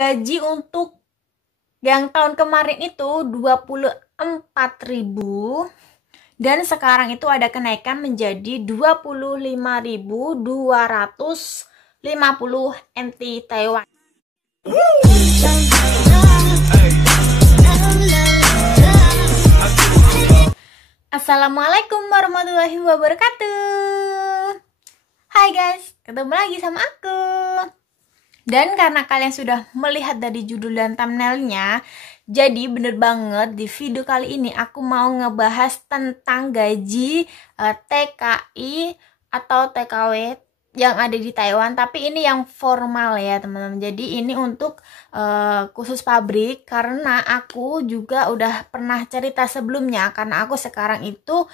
Gaji untuk yang tahun kemarin itu 24.000 dan sekarang itu ada kenaikan menjadi 25.250 NT Taiwan. Assalamualaikum warahmatullahi wabarakatuh. Hai guys, ketemu lagi sama aku. Dan karena kalian sudah melihat dari judul dan thumbnailnya, jadi bener banget di video kali ini aku mau ngebahas tentang gaji TKI atau TKW yang ada di Taiwan. Tapi ini yang formal ya teman-teman. Jadi ini untuk khusus pabrik, karena aku juga udah pernah cerita sebelumnya, karena aku sekarang itu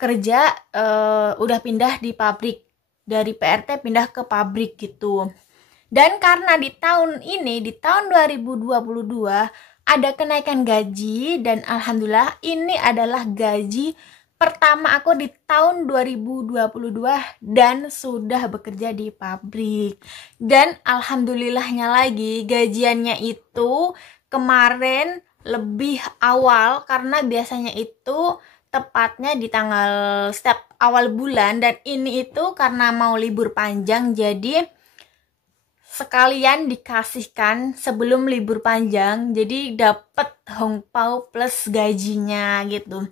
kerja udah pindah di pabrik, dari PRT pindah ke pabrik gitu. Dan karena di tahun ini, di tahun 2022 ada kenaikan gaji, dan alhamdulillah ini adalah gaji pertama aku di tahun 2022 dan sudah bekerja di pabrik. Dan alhamdulillahnya lagi gajiannya itu kemarin lebih awal, karena biasanya itu tepatnya di tanggal setiap awal bulan, dan ini itu karena mau libur panjang jadi sekalian dikasihkan sebelum libur panjang, jadi dapat hongpao plus gajinya gitu.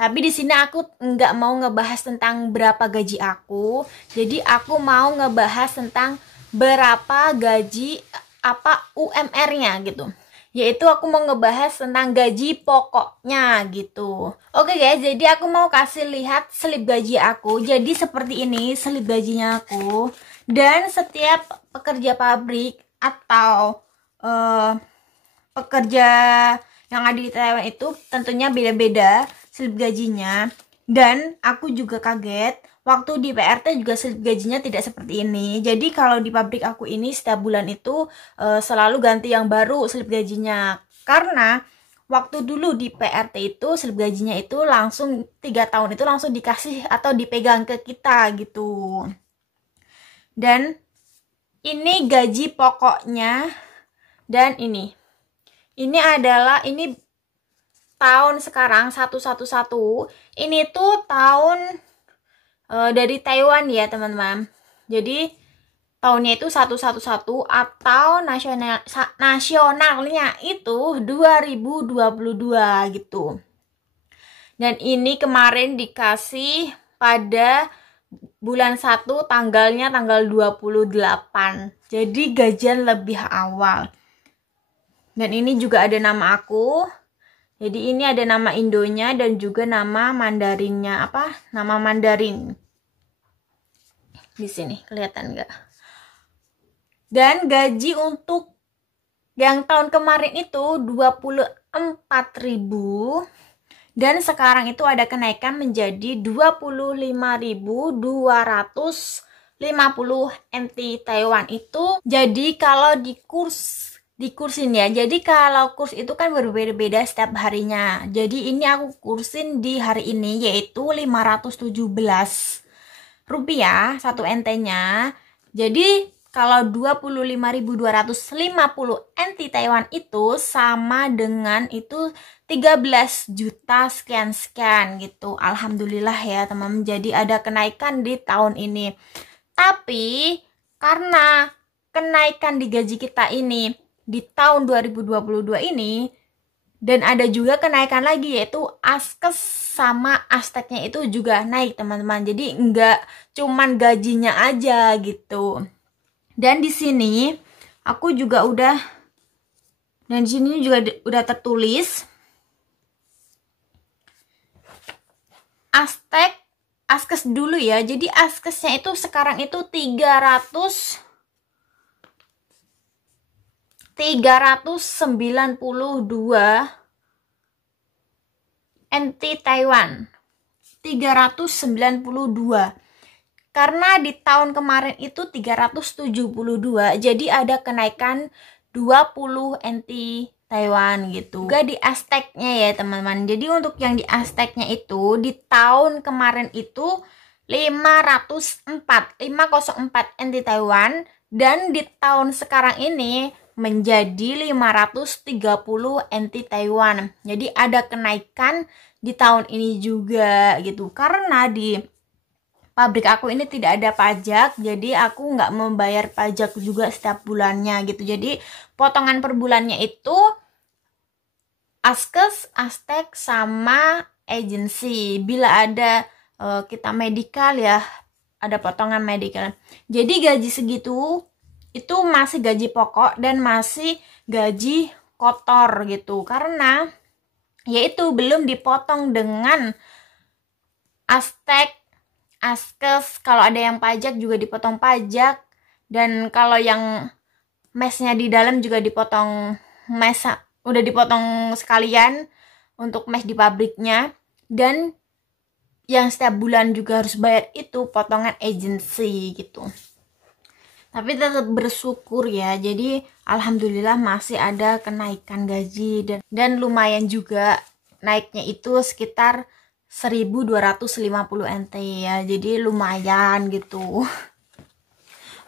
Tapi di sini aku nggak mau ngebahas tentang berapa gaji aku, jadi aku mau ngebahas tentang berapa gaji apa UMR-nya gitu. Yaitu aku mau ngebahas tentang gaji pokoknya gitu. Oke guys, jadi aku mau kasih lihat slip gaji aku. Jadi seperti ini slip gajinya aku. Dan setiap pekerja pabrik atau pekerja yang ada di Taiwan itu tentunya beda-beda slip gajinya. Dan aku juga kaget, waktu di PRT juga slip gajinya tidak seperti ini. Jadi kalau di pabrik aku ini setiap bulan itu selalu ganti yang baru slip gajinya. Karena waktu dulu di PRT itu slip gajinya itu langsung 3 tahun itu langsung dikasih atau dipegang ke kita gitu. Dan ini gaji pokoknya, dan ini adalah ini tahun sekarang 111. Ini tuh tahun dari Taiwan ya teman-teman. Jadi tahunnya itu 111 atau nasionalnya itu 2022 gitu. Dan ini kemarin dikasih pada bulan 1 tanggalnya tanggal 28. Jadi gajian lebih awal. Dan ini juga ada nama aku. Jadi ini ada nama Indonya dan juga nama Mandarinnya, apa? Nama Mandarin. Di sini kelihatan nggak? Dan gaji untuk yang tahun kemarin itu 24.000 dan sekarang itu ada kenaikan menjadi 25.250 NT Taiwan itu. Jadi kalau dikursin ya. Jadi kalau kurs itu kan berbeda-beda setiap harinya. Jadi ini aku kursin di hari ini yaitu 517 rupiah 1 NT-nya. Jadi kalau 25.250 NT Taiwan itu sama dengan itu 13 juta sekian-sekian gitu. Alhamdulillah ya teman-teman. Jadi ada kenaikan di tahun ini. Tapi karena kenaikan di gaji kita ini di tahun 2022 ini, dan ada juga kenaikan lagi yaitu askes sama asteknya itu juga naik teman-teman. Jadi enggak cuman gajinya aja gitu. Dan di sini aku juga udah, dan di sini juga udah tertulis askes dulu ya. Jadi askesnya itu sekarang itu 392 NT Taiwan. 392. Karena di tahun kemarin itu 372, jadi ada kenaikan 20 NT Taiwan gitu. Juga di Aztec-nya ya teman-teman. Jadi untuk yang di Aztec-nya itu di tahun kemarin itu 504 NT Taiwan, dan di tahun sekarang ini menjadi 530 NT Taiwan. Jadi ada kenaikan di tahun ini juga gitu. Karena di pabrik aku ini tidak ada pajak, jadi aku nggak membayar pajak juga setiap bulannya gitu. Jadi potongan per bulannya itu Askes, Aztec, sama agency. Bila ada kita medical ya, ada potongan medical. Jadi gaji segitu itu masih gaji pokok dan masih gaji kotor gitu. Karena yaitu belum dipotong dengan Aztec, Askes, kalau ada yang pajak juga dipotong pajak, dan kalau yang mesnya di dalam juga dipotong mes, udah dipotong sekalian untuk mes di pabriknya, dan yang setiap bulan juga harus bayar itu potongan agency gitu. Tapi tetap bersyukur ya, jadi alhamdulillah masih ada kenaikan gaji, dan lumayan juga naiknya itu sekitar 1250 NT ya, jadi lumayan gitu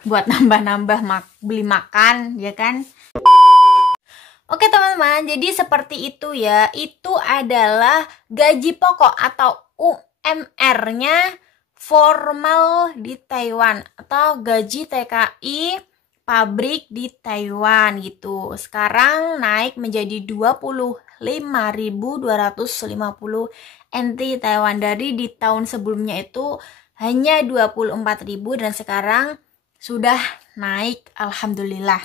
buat nambah-nambah beli makan ya kan. Oke teman-teman, jadi seperti itu ya, itu adalah gaji pokok atau UMR-nya formal di Taiwan atau gaji TKI pabrik di Taiwan gitu. Sekarang naik menjadi 25.250 NT Taiwan. Dari di tahun sebelumnya itu hanya 24.000 dan sekarang sudah naik alhamdulillah.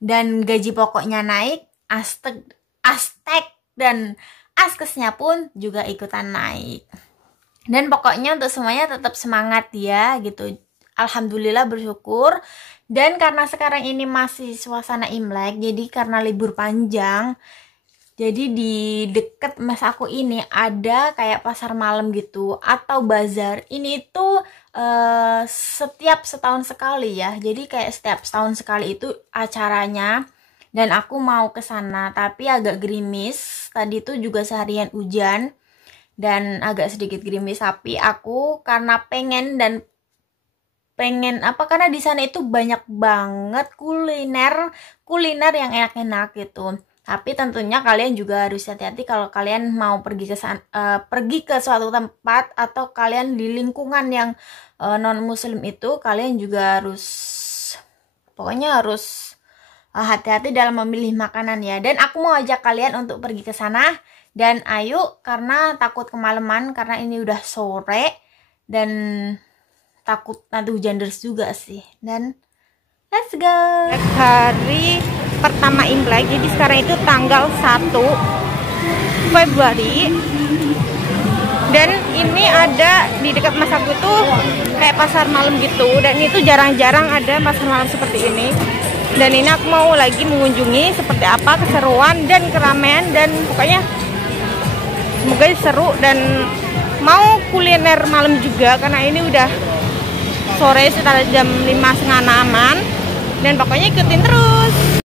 Dan gaji pokoknya naik, Aztec dan Askesnya pun juga ikutan naik. Dan pokoknya untuk semuanya tetap semangat ya gitu. Alhamdulillah bersyukur. Dan karena sekarang ini masih suasana Imlek, jadi karena libur panjang, jadi di deket mes aku ini ada kayak pasar malam gitu atau bazar. Ini tuh setiap setahun sekali ya. Jadi kayak setiap setahun sekali itu acaranya. Dan aku mau ke sana tapi agak gerimis. Tadi tuh juga seharian hujan dan agak sedikit gerimis, tapi aku karena pengen karena di sana itu banyak banget kuliner yang enak-enak gitu. Tapi tentunya kalian juga harus hati-hati kalau kalian mau pergi ke suatu tempat atau kalian di lingkungan yang non muslim itu, kalian juga pokoknya harus hati-hati dalam memilih makanan ya. Dan aku mau ajak kalian untuk pergi ke sana, dan ayo, karena takut kemalaman karena ini udah sore dan takut nanti hujan deras juga sih. Dan let's go. Hari pertama Imlek, jadi sekarang itu tanggal 1 Februari. Dan ini ada di dekat mas aku tuh kayak pasar malam gitu, dan itu jarang-jarang ada pasar malam seperti ini. Dan ini aku mau lagi mengunjungi seperti apa keseruan dan keramaian, dan pokoknya semoga seru dan mau kuliner malam juga karena ini udah sore sekitar jam 5.30 aman. Dan pokoknya ikutin terus.